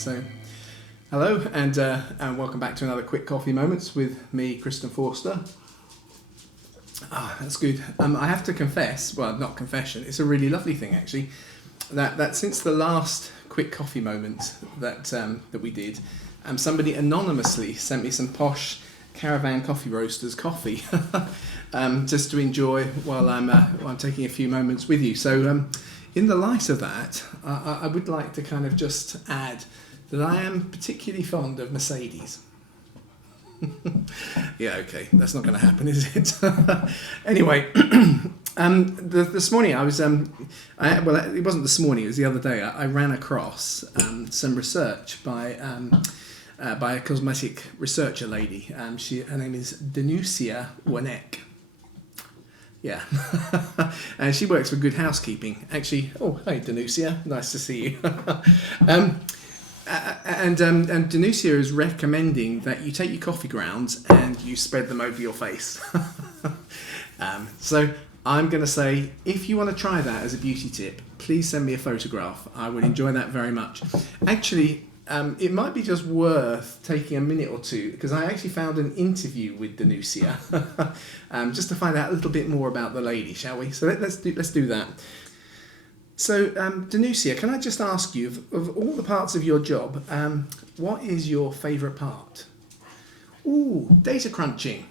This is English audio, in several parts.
So, hello and welcome back to another Quick Coffee Moments with me, Christen Forster. That's good. I have to confess, well, not confession, it's a really lovely thing actually, that since the last Quick Coffee Moment that we did, somebody anonymously sent me some posh Caravan Coffee Roasters coffee just to enjoy while I'm taking a few moments with you. So in the light of that, I would like to kind of just add that I am particularly fond of Mercedes. Yeah, okay, that's not going to happen, is it? Anyway, this morning I was, it wasn't this morning, it was the other day, I ran across some research by a cosmetic researcher lady. Her name is Danusia Wanek. Yeah, and she works for Good Housekeeping. Actually, oh, hey Danusia, nice to see you. And Danusia is recommending that you take your coffee grounds and you spread them over your face. So I'm going to say, if you want to try that as a beauty tip, please send me a photograph. I would enjoy that very much. Actually, it might be just worth taking a minute or two, because I actually found an interview with Danusia, just to find out a little bit more about the lady, shall we? So let's do that. So, Danusia, can I just ask you, of all the parts of your job, what is your favourite part? Ooh, data crunching.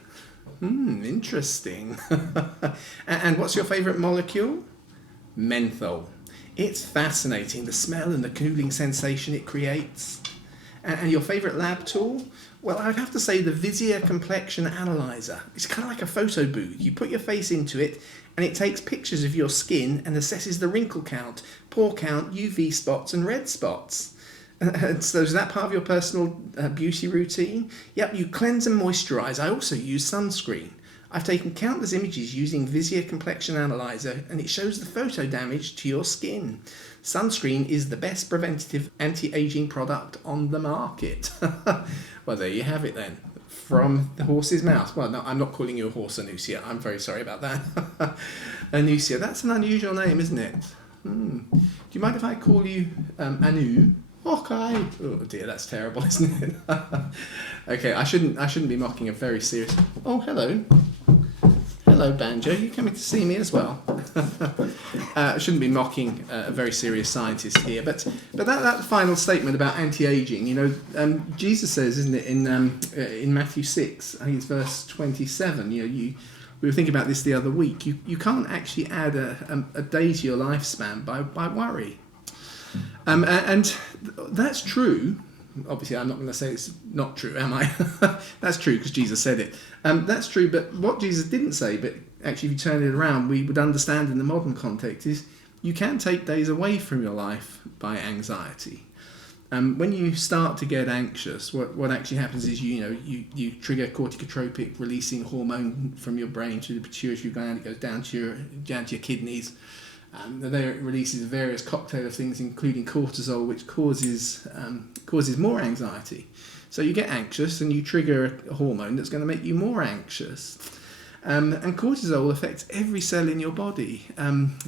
Interesting. And what's your favourite molecule? Menthol. It's fascinating, the smell and the cooling sensation it creates. And your favourite lab tool? Well, I'd have to say the Visier Complexion Analyzer. It's kind of like a photo booth. You put your face into it, and it takes pictures of your skin and assesses the wrinkle count, pore count, UV spots, and red spots. So is that part of your personal beauty routine? Yep, you cleanse and moisturise. I also use sunscreen. I've taken countless images using Visier Complexion Analyzer, and it shows the photo damage to your skin. Sunscreen is the best preventative anti-aging product on the market. Well, there you have it then, from the horse's mouth. Well, no, I'm not calling you a horse, Anusia. I'm very sorry about that. Anusia, that's an unusual name, isn't it? Do you mind if I call you Anu? Okay. Oh dear, that's terrible, isn't it? Okay, I shouldn't be mocking a very serious. Oh, hello. Hello, Banjo. You coming to see me as well? I shouldn't be mocking a very serious scientist here, but that final statement about anti-aging, Jesus says, isn't it, in Matthew 6, I think it's verse 27. We were thinking about this the other week. You can't actually add a day to your lifespan by worry. And that's true. Obviously, I'm not going to say it's not true, am I? That's true because Jesus said it. That's true, but what Jesus didn't say, but actually if you turn it around, we would understand in the modern context, is you can take days away from your life by anxiety. When you start to get anxious, what actually happens is you trigger corticotropic releasing hormone from your brain to the pituitary gland. It goes down to your kidneys. And there it releases a various cocktail of things, including cortisol, which causes more anxiety. So you get anxious and you trigger a hormone that's going to make you more anxious. And cortisol affects every cell in your body.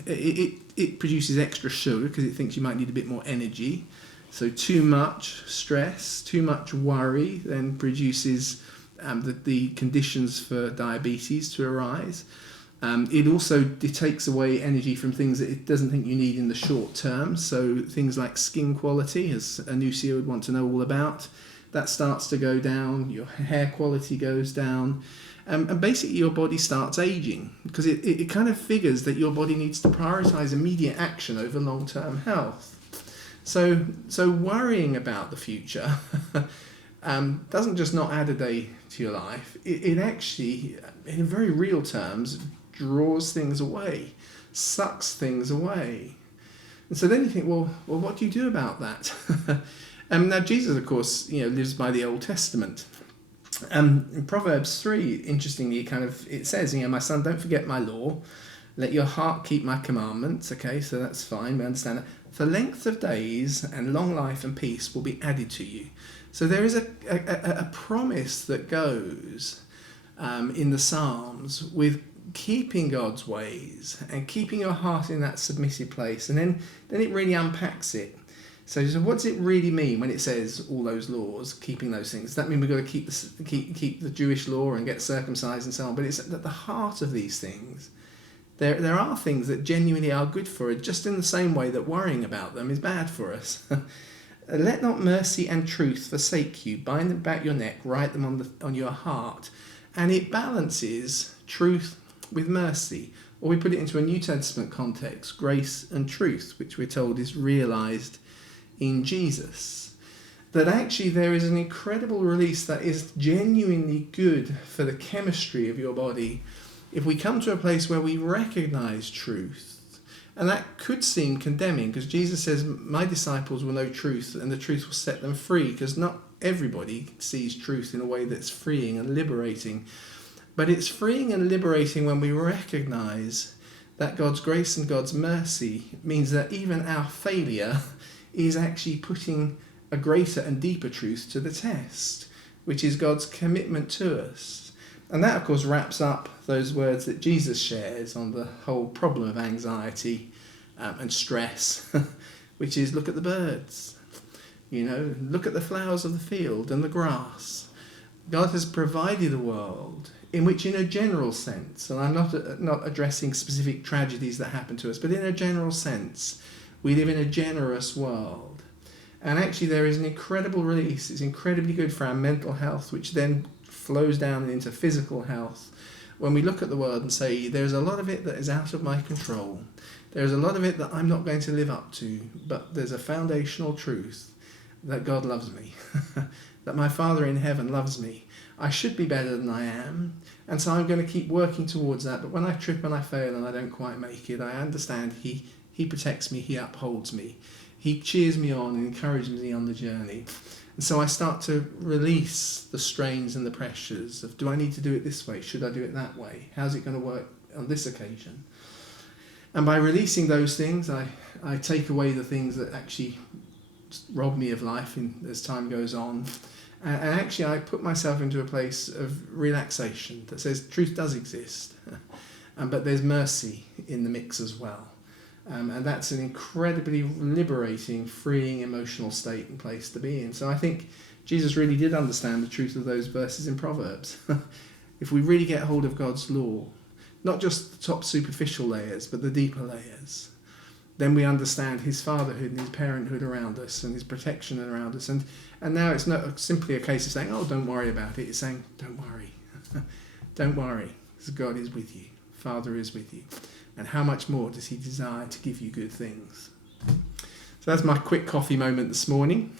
It produces extra sugar because it thinks you might need a bit more energy. So too much stress, too much worry then produces the conditions for diabetes to arise. It takes away energy from things that it doesn't think you need in the short term. So things like skin quality, as Anusia would want to know all about, that starts to go down. Your hair quality goes down. And basically your body starts aging because it kind of figures that your body needs to prioritize immediate action over long-term health. So worrying about the future doesn't just not add a day to your life. It actually, in very real terms, draws things away, sucks things away. And so then you think, well, what do you do about that? Now Jesus, of course, lives by the Old Testament. In Proverbs 3, interestingly, it says, my son, don't forget my law. Let your heart keep my commandments. Okay, so that's fine. We understand that. For length of days and long life and peace will be added to you. So there is a promise that goes in the Psalms with keeping God's ways and keeping your heart in that submissive place. And then it really unpacks it. So what does it really mean when it says all those laws, keeping those things? Does that mean we've got to keep the Jewish law and get circumcised and so on? But it's at the heart of these things. There are things that genuinely are good for us, just in the same way that worrying about them is bad for us. Let not mercy and truth forsake you. Bind them about your neck, write them on your heart. And it balances truth with mercy. Or we put it into a New Testament context, grace and truth, which we're told is realised in Jesus. That actually there is an incredible release that is genuinely good for the chemistry of your body if we come to a place where we recognise truth. And that could seem condemning, because Jesus says, my disciples will know truth and the truth will set them free, because not everybody sees truth in a way that's freeing and liberating. But it's freeing and liberating when we recognise that God's grace and God's mercy means that even our failure is actually putting a greater and deeper truth to the test, which is God's commitment to us. And that, of course, wraps up those words that Jesus shares on the whole problem of anxiety and stress, which is look at the birds, look at the flowers of the field and the grass. God has provided a world in which, in a general sense, and I'm not addressing specific tragedies that happen to us, but in a general sense, we live in a generous world. And actually there is an incredible release. It's incredibly good for our mental health, which then flows down into physical health. When we look at the world and say, there's a lot of it that is out of my control. There's a lot of it that I'm not going to live up to, but there's a foundational truth that God loves me, that my Father in heaven loves me. I should be better than I am, and so I'm going to keep working towards that. But when I trip and I fail and I don't quite make it, I understand He protects me, He upholds me. He cheers me on and encourages me on the journey. And so I start to release the strains and the pressures of, do I need to do it this way? Should I do it that way? How's it going to work on this occasion? And by releasing those things, I take away the things that actually rob me of life as time goes on. And actually I put myself into a place of relaxation that says truth does exist, but there's mercy in the mix as well. And that's an incredibly liberating, freeing emotional state and place to be in. So I think Jesus really did understand the truth of those verses in Proverbs. If we really get hold of God's law, not just the top superficial layers, but the deeper layers, then we understand His fatherhood and His parenthood around us and His protection around us. And now it's not simply a case of saying, oh, don't worry about it. It's saying, don't worry. Don't worry, because God is with you. Father is with you. And how much more does He desire to give you good things? So that's my quick coffee moment this morning.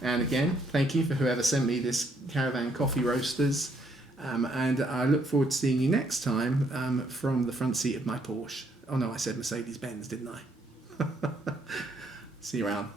And again, thank you for whoever sent me this Caravan Coffee Roasters. And I look forward to seeing you next time from the front seat of my Porsche. Oh no, I said Mercedes-Benz, didn't I? See you around.